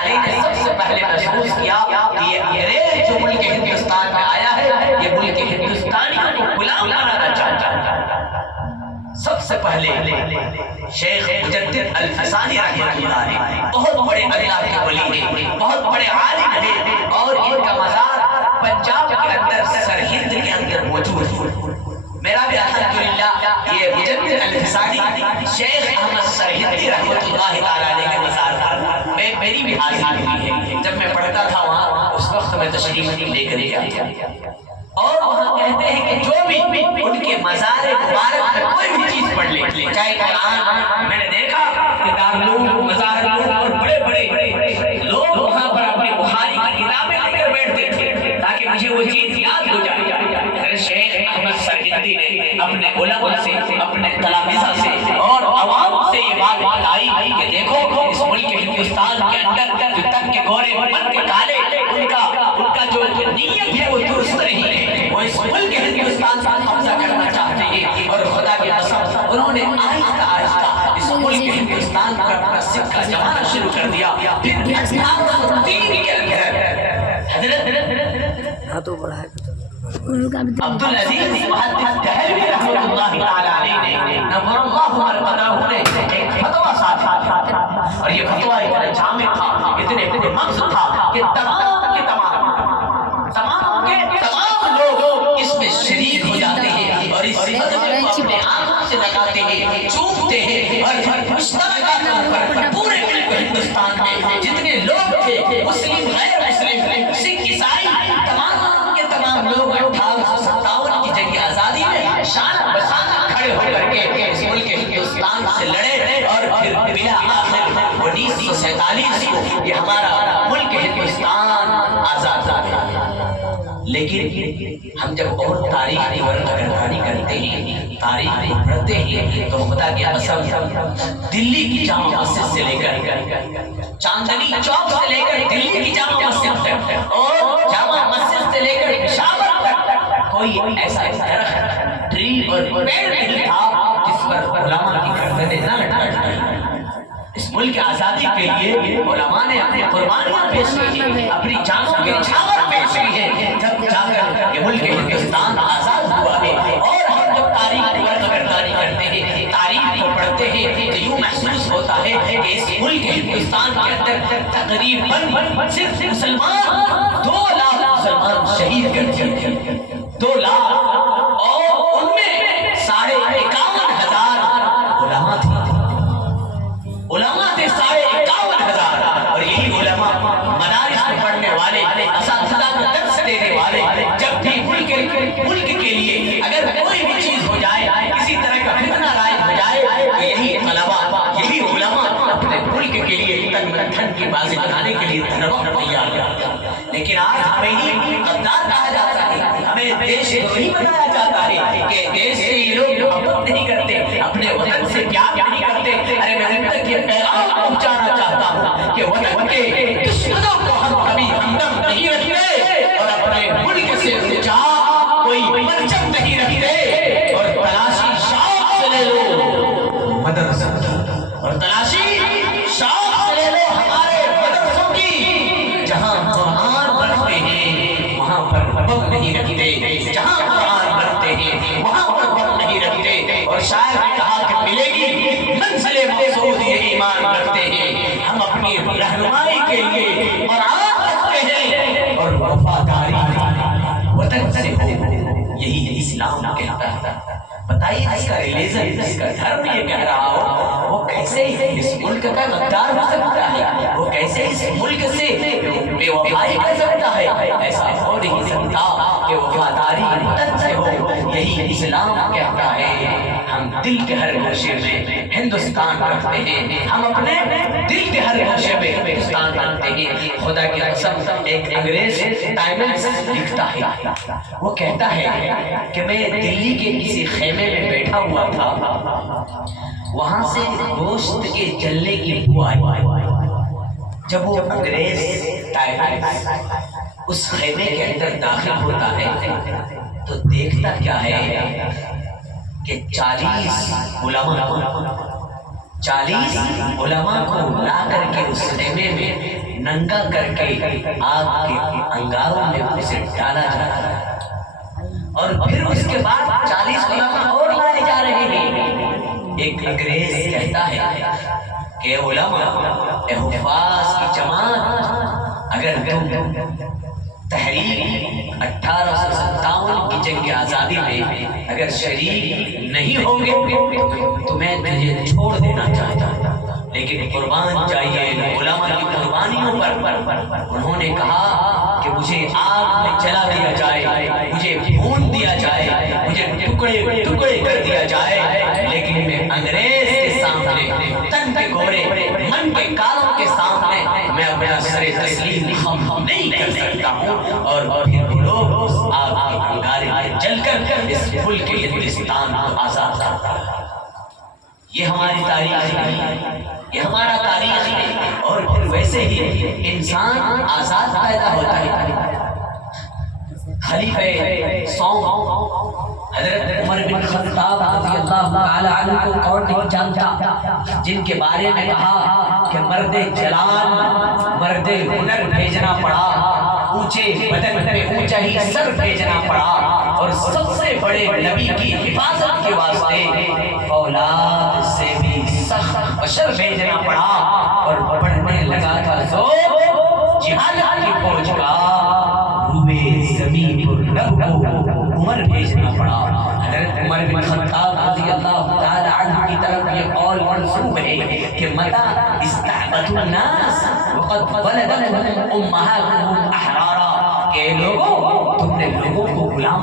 علیہ نے سب سے پہلے محسوس کیا کہ یہ انگریز جو ملک ہندوستان میں آیا ہے یہ ملک ہندوستانیوں کو غلام بنانا چاہتا ہے۔ سب سے پہلے شیخ مجدد الفسانی رحمۃ اللہ علیہ بہت بڑے اللہ کے ولی ہیں، بہت بڑے عالم ہیں، اور ان کا مزار پنجاب کے اندر سرہند کے اندر موجود ہے۔ میرا بھی الحمدللہ یہ مجدد الفسانی شیخ احمد سرہندی رحمۃ اللہ تعالیٰ علیہ کے مزار پر میری بھی حاضری ہوئی ہے۔ جب میں پڑھتا تھا وہاں اس وقت میں تشریف لے کر گیا، اور وہاں کہتے ہیں کہ جو بھی ان کے مزار مبارک میں کوئی بھی چیز پڑھ لے، چاہے قرآن، میں نے دیکھا کہ دارالعلوم، مزار اور بڑے بڑے لوگ وہاں پر اپنی بخاری کی کتابیں لے کر بیٹھتے تھے تاکہ مجھے وہ چیز یاد ہو جائے۔ شیخ احمد سرہندی نے اپنے علماء سے، اپنے تلامذہ سے اور عوام سے یہ بات بتائی کہ دیکھو اس ملک ہندوستان کے اندر جو تک کے گورے من کے کالے ان کا جو نیت ہے وہ درست نہیں ہے، وہ اس ملک ہندوستان کا قبضہ کرنا چاہتے ہیں، اور خدا کی قسم انہوں نے آہستہ آہستہ اس ملک ہندوستان پر اپنا سکہ جمانا شروع کر دیا۔ پھر 1903 کے اندر حضرت عبدالعزیز محدث دہلوی رحمۃ اللہ تعالیٰ علیہ نے نور اللہ مرقدہ نے ایک فتویٰ صادر، اور یہ فتویٰ اتنا جامع تھا، اتنے مغز تھا کہ تمام لوگ اس میں شریک ہو جاتے ہیں اور اس فتوے کو اپنے آنکھوں سے لگاتے ہیں، چومتے ہیں، اور مشترکہ طور پر پورے ملک ہندوستان میں جتنے لوگ تھے، مسلم غیر مسلم، سکھ عیسائی، تمام لوگ 1857 کی جنگ آزادی میں شان بشان کھڑے ہو کر کے اس ملک ہندوستان سے لڑے، اور پھر بلا آخر 1947 کو یہ ہمارا ملک ہندوستان آزاد ہوا۔ لیکن ہم جب اور تاریخ کی ورقہ کرتے ہیں، تاریخ پڑھتے ہیں، تو خدا کی قسم دلی کی جامع مسجد سے لے کر چاندنی چوک سے لے کر دلی کی جامع مسجد تک، اور جامع مسجد سے لے کر پشاور تک کوئی ایسا درخت، ٹری اور پیڑ نہیں تھا جس پر علماء کی گردنیں نہ لٹکائی جائیں۔ اس ملک آزادی کے لیے علماء نے اپنی قربانیاں پیش کی ہیں، اپنی جانوں کے نچھاور پیش کی ہیں، جب جا کر یہ ملک ہندوستان آزاد ہوا ہے۔ اور ہم جب تاریخ کی ورقہ کرتے ہیں، تاریخ کو پڑھتے ہیں، تو یوں محسوس ہوتا ہے کہ اس ملک ہندوستان کے اندر تقریباً صرف مسلمان 2 لاکھ مسلمان شہید کر دیے، 2 لاکھ، اور ان میں 51,500 علماء تھے، علماء تھے 51,500، اور یہی علماء مدارس میں پڑھنے والے، اساتذہ کو درس دینے والے، جب بھی ملک کے لیے اگر کوئی بھی چیز ہو جائے، کسی طرح کا فتنہ رائج ہو جائے، تو یہی طلباء، یہی علماء اپنے ملک کے لیے تن من دھن کی بازی بنانے کے لیے تیار ہیں۔ لیکن آج ہمیں ہی غدار کہا جاتا ہے، ہمیں دیش دروہی بنایا جاتا ہے کہ دیش سے یہ لوگ محبت نہیں کرتے، اپنے وطن سے پیار نہیں کرتے۔ ارے میں ان تک یہ پیغام پہنچانا چاہتا ہوں کہ وطن کے دشمنوں کو ہم کبھی ہمدم نہیں رکھتے، اور اپنے ملک سے جا کوئی پرچم نہیں رکھتے، اور تلاشی شوق سے لے لو مدرسہ، اور تلاشی شوق سے لے لو ہمارے مدرسوں کی، جہاں قرآن پڑھتے ہیں وہاں پر بم نہیں رکھتے، جہاں قرآن پڑھتے ہیں وہاں پر بم نہیں رکھتے۔ اور شاعر نے کہا کہ ملے گی منزل مقصود یہ ایمان رکھتے ہیں، ہم اپنی رہنمائی کے لیے قرآن رکھتے ہیں، اور وفاداری وطن سے ہو، یہی اسلام کہتا ہے۔ بتائیے جس کا ریلیزن، جس کا دھرم یہ کہہ رہا ہو، وہ کیسے اس ملک کا غدار ہو سکتا ہے، وہ کیسے اس ملک سے بے وفائی کر سکتا ہے؟ ایسا ہو نہیں سکتا کہ وفاداری وطن سے ہو، یہی اسلام کہتا ہے۔ ہم دل کے ہر گوشے میں ہندوستان رکھتے ہیں، ہم اپنے دل کے ہر گوشے میں ہندوستان رکھتے ہیں۔ خدا کی قسم ایک انگریز ٹائمز لکھتا ہے، وہ کہتا ہے کہ میں دلی کے کسی خیمے میں بیٹھا ہوا تھا، وہاں سے گوشت کے جلنے کی بو آئی۔ جب وہ انگریز ٹائمز اس خیمے کے اندر داخل ہوتا ہے تو دیکھتا کیا ہے کہ 40 علماء کو لا کر کے اس خیمے میں ننگا کر کے آگ کے انگاروں میں اسے ڈالا جا رہا ہے، اور پھر اس کے بعد 40 علماء اور لائے جا رہے ہیں۔ ایک انگریز کہتا ہے کہ علماء، اے حفاظ کی جماعت، اگر تم تحریک 1857 کی جنگ آزادی میں اگر شریک نہیں ہوگے تو میں تجھے چھوڑ دینا چاہتا ہوں، لیکن قربان جائیے علماء کی قربانیوں پر۔ انہوں نے کہا کہ مجھے آگ میں جلا دیا جائے، مجھے بھون دیا جائے، مجھے ٹکڑے ٹکڑے کر دیا جائے، لیکن میں انگریز کے سامنے، تن کے گورے من کے کالوں کے سامنے میں اپنا سر تسلیم خم نہیں کر سکتا ہوں۔ اور پھر وہ لوگ آگ کے انگارے میں جل کر اس ملک ہندوستان کو آزاد کرتا ہے۔ یہ ہماری تاریخ ہے، یہ ہمارا تاریخ ہے۔ اور پھر ویسے ہی انسان آزاد پیدا ہوتا ہے۔ خلیفہ سوم حضرت عمر بن خطاب رضی اللہ تعالی عنہ کو کون نہیں جانتا، جن کے بارے میں کہا کہ مرد جلال، مرد ہنر بھیجنا پڑا، اونچے بدن پہ اونچا ہی سر بھیجنا پڑا، اور سب سے بڑے نبی کی حفاظت کے واسطے اولاد سے بھی سخت بشر بھیجنا پڑا، اور بڑھنے لگا تھا زور جہاد کی فوج کا، روئے زمین پر رب کو عمر بھیجنا پڑا۔ حضرت عمر بن خطاب رضی اللہ تعالی عنہ کی طرف یہ قول منسوب ہے کہ متى استعبدوا الناس وقد ولدتهم امهاتهم احرارا، کہ لوگوں تم نے لوگوں کو غلام